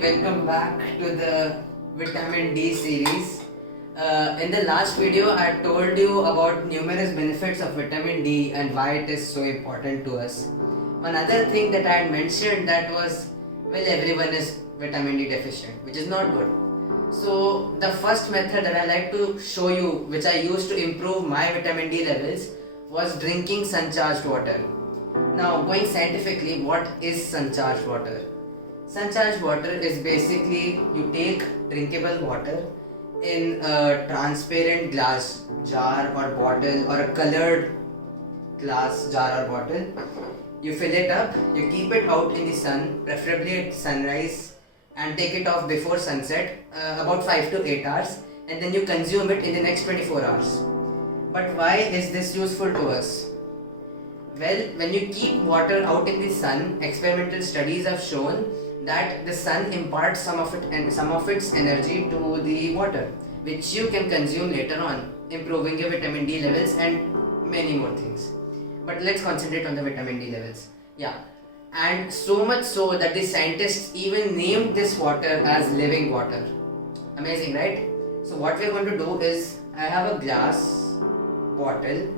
welcome back to the vitamin D series. In the last video, I told you about numerous benefits of vitamin D and why it is so important to us. One other thing that I had mentioned that was, well, everyone is vitamin D deficient, which is not good. So the first method that I like to show you, which I used to improve my vitamin D levels, was drinking sun-charged water. Now, going scientifically, what is sun-charged water? Sun-charged water is basically you take drinkable water in a transparent glass jar or bottle or a colored glass jar or bottle. You fill it up, you keep it out in the sun, preferably at sunrise, and take it off before sunset, about 5 to 8 hours, and then you consume it in the next 24 hours. But why is this useful to us? Well, when you keep water out in the sun, experimental studies have shown that the sun imparts some of its energy to the water, which you can consume later on, improving your vitamin D levels and many more things. But let's concentrate on the vitamin D levels. Yeah, and so much so that the scientists even named this water as living water. Amazing, right? So what we're going to do is, I have a glass bottle,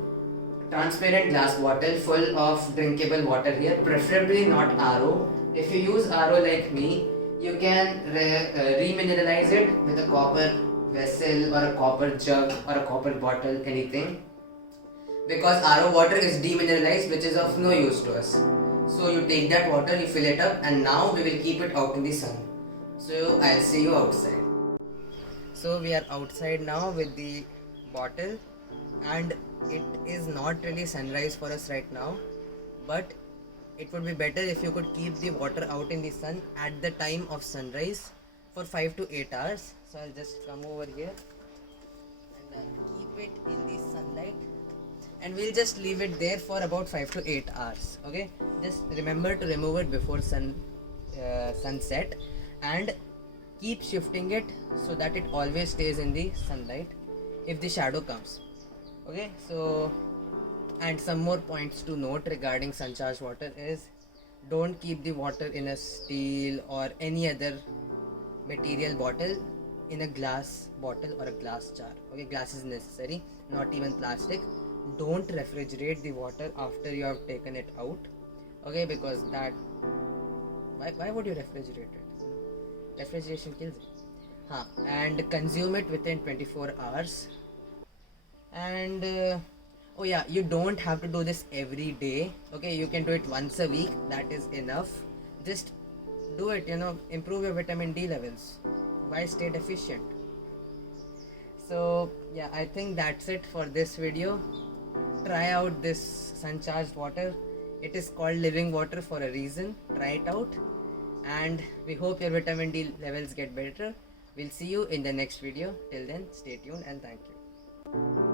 transparent glass bottle full of drinkable water here, preferably not RO. If you use RO like me, you can remineralize it with a copper vessel or a copper jug or a copper bottle, anything, because RO water is demineralized, which is of no use to us. So you take that water, you fill it up, and now we will keep it out in the sun. So I'll see you outside. So we are outside now with the bottle, and it is not really sunrise for us right now, but it would be better if you could keep the water out in the sun at the time of sunrise for 5 to 8 hours. So I'll just come over here and I'll keep it in the sunlight, and we'll just leave it there for about 5 to 8 hours. Okay, just remember to remove it before sunset, and keep shifting it so that it always stays in the sunlight if the shadow comes. Okay, so, and some more points to note regarding sun-charged water is, don't keep the water in a steel or any other material bottle, in a glass bottle or a glass jar. Okay, glass is necessary, not even plastic. Don't refrigerate the water after you have taken it out. Okay, because that, why would you refrigerate it? Refrigeration kills it. And consume it within 24 hours. And oh yeah, you don't have to do this every day. Okay, you can do it once a week, that is enough. Just do it, improve your vitamin D levels. Why stay deficient? So yeah, I think that's it for this video. Try out this sun-charged water. It is called living water for a reason. Try it out, and we hope your vitamin D levels get better. We'll see you in the next video. Till then, stay tuned and thank you.